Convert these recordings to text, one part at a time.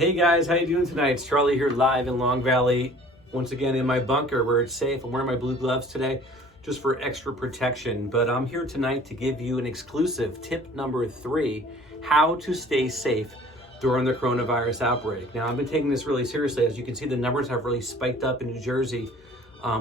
Hey guys, how you doing tonight? It's Charlie here live in Long Valley, once again in my bunker where it's safe. I'm wearing my blue gloves today just for extra protection, but I'm here tonight to give you an exclusive tip number 3, how to stay safe during the coronavirus outbreak. Now, I've been taking this really seriously. As you can see, the numbers have really spiked up in New Jersey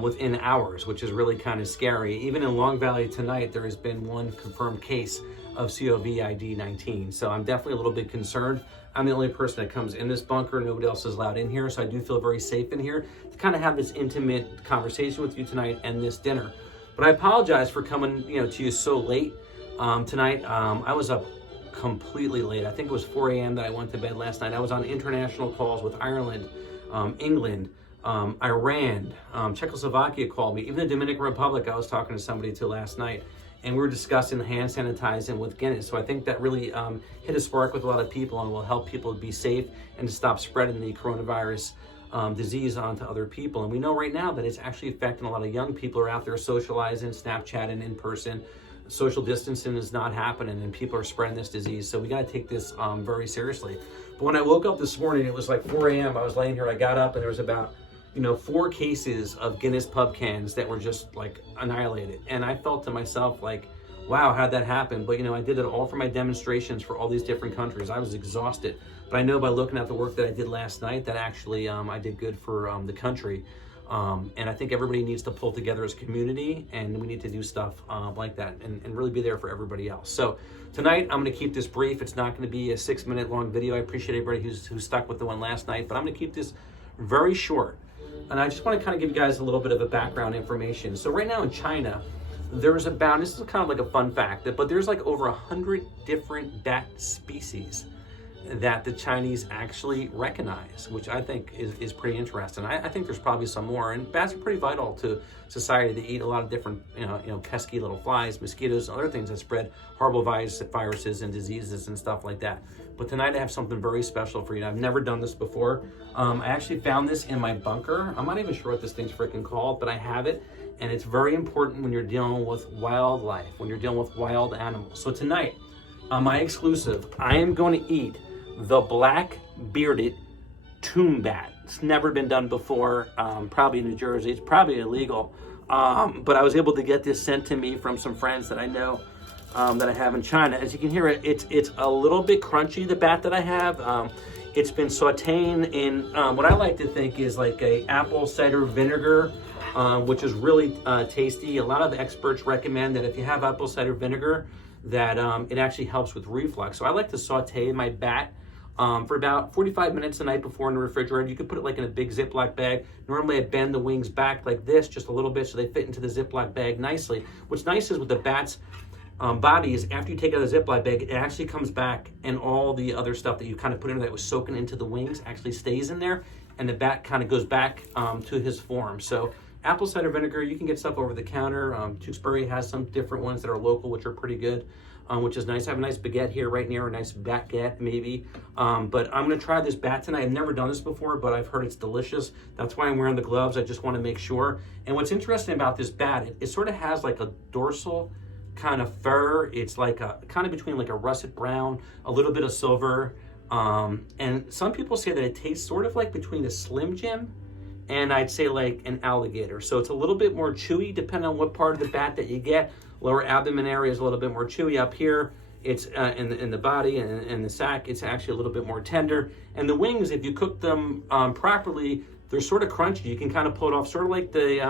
within hours, which is really kind of scary. Even in Long Valley tonight, there has been one confirmed case of COVID-19. So I'm definitely a little bit concerned. I'm the only person that comes in this bunker. Nobody else is allowed in here. So I do feel very safe in here to kind of have this intimate conversation with you tonight and this dinner. But I apologize for coming, to you so late tonight. I was up completely late. I think it was 4 a.m. that I went to bed last night. I was on international calls with Ireland, England, Iran, Czechoslovakia called me. Even the Dominican Republic, I was talking to somebody to last night. And we were discussing hand sanitizing with Guinness. So I think that really hit a spark with a lot of people and will help people be safe and to stop spreading the coronavirus disease onto other people. And we know right now that it's actually affecting a lot of young people who are out there socializing, Snapchatting in person. Social distancing is not happening and people are spreading this disease. So we got to take this very seriously. But when I woke up this morning, it was like 4 a.m. I was laying here, I got up and there was about 4 cases of Guinness pub cans that were just like annihilated. And I felt to myself like, wow, how'd that happen? But I did it all for my demonstrations for all these different countries. I was exhausted, but I know by looking at the work that I did last night that actually I did good for the country. And I think everybody needs to pull together as a community, and we need to do stuff like that and really be there for everybody else. So tonight I'm going to keep this brief. It's not going to be a 6-minute long video. I appreciate everybody who stuck with the one last night, but I'm going to keep this very short. And I just want to kind of give you guys a little bit of a background information. So right now in China, there's about, this is kind of like a fun fact, but there's like over 100 different bat species that the Chinese actually recognize, which I think is pretty interesting. I think there's probably some more, and bats are pretty vital to society. They eat a lot of different, pesky little flies, mosquitoes, other things that spread horrible viruses and diseases and stuff like that. But tonight I have something very special for you. I've never done this before. I actually found this in my bunker. I'm not even sure what this thing's freaking called, but I have it. And it's very important when you're dealing with wildlife, when you're dealing with wild animals. So tonight, my exclusive, I am going to eat the black-bearded tomb bat. It's never been done before, probably in New Jersey. It's probably illegal. But I was able to get this sent to me from some friends that I know that I have in China. As you can hear it's a little bit crunchy, the bat that I have. It's been sauteing in what I like to think is like a apple cider vinegar, which is really tasty. A lot of experts recommend that if you have apple cider vinegar, that it actually helps with reflux. So I like to saute my bat for about 45 minutes the night before in the refrigerator. You could put it like in a big Ziploc bag. Normally I bend the wings back like this, just a little bit, so they fit into the Ziploc bag nicely. What's nice is with the bat's body is after you take out the Ziploc bag, it actually comes back and all the other stuff that you kind of put in there that was soaking into the wings actually stays in there, and the bat kind of goes back to his form. So apple cider vinegar, you can get stuff over the counter. Tewksbury has some different ones that are local, which are pretty good, which is nice. I have a nice baguette here right near, a nice baguette maybe. But I'm gonna try this bat tonight. I've never done this before, but I've heard it's delicious. That's why I'm wearing the gloves. I just wanna make sure. And what's interesting about this bat, it sort of has like a dorsal kind of fur. It's like a kind of between like a russet brown, a little bit of silver. And some people say that it tastes sort of like between a Slim Jim and I'd say like an alligator. So it's a little bit more chewy depending on what part of the bat that you get. Lower abdomen area is a little bit more chewy. Up here, it's in the body and the sack, it's actually a little bit more tender. And the wings, if you cook them properly, they're sort of crunchy. You can kind of pull it off, sort of like the,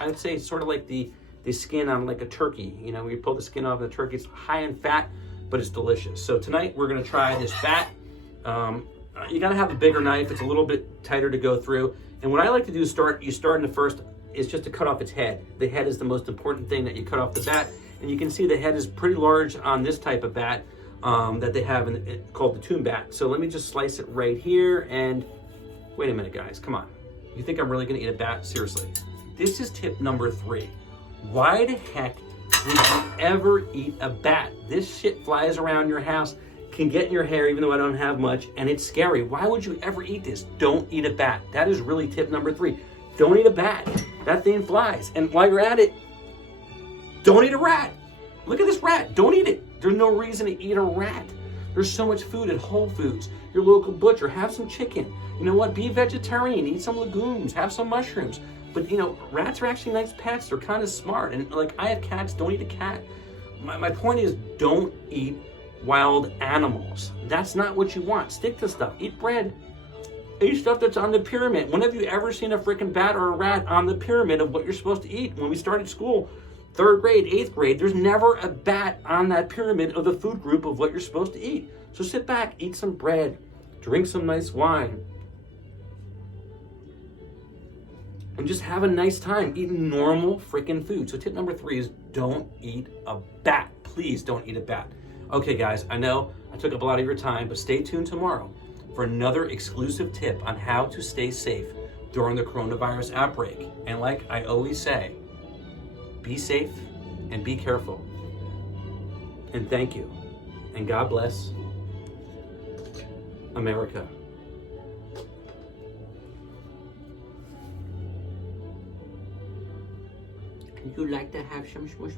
I'd say sort of like the skin on like a turkey. When you pull the skin off the turkey, it's high in fat, but it's delicious. So tonight we're gonna try this bat. You gotta have a bigger knife. It's a little bit tighter to go through. And what I like to do is you start in the first is just to cut off its head. The head is the most important thing that you cut off the bat. And you can see the head is pretty large on this type of bat that they have called the tomb bat. So let me just slice it right here. And wait a minute, guys, come on. You think I'm really gonna eat a bat? Seriously. This is tip number 3. Why the heck would you ever eat a bat? This shit flies around your house, can get in your hair, even though I don't have much, and it's scary. Why would you ever eat this? Don't eat a bat. That is really tip number 3. Don't eat a bat. That thing flies. And while you're at it, don't eat a rat. Look at this rat. Don't eat it. There's no reason to eat a rat. There's so much food at Whole Foods, your local butcher. Have some chicken. You know what? Be vegetarian. Eat some legumes. Have some mushrooms. But, you know, rats are actually nice pets. They're kind of smart. And, like, I have cats. Don't eat a cat. My point is, don't eat wild animals. That's not what you want. Stick to stuff. Eat bread. Eat stuff that's on the pyramid. When have you ever seen a freaking bat or a rat on the pyramid of what you're supposed to eat? When we started school, 3rd grade, 8th grade, there's never a bat on that pyramid of the food group of what you're supposed to eat. So sit back, eat some bread, drink some nice wine, and just have a nice time eating normal freaking food. So tip number 3 is don't eat a bat. Please don't eat a bat. Okay, guys, I know I took up a lot of your time, but stay tuned tomorrow for another exclusive tip on how to stay safe during the coronavirus outbreak. And like I always say, be safe and be careful. And thank you. And God bless America. Would you like to have some smush?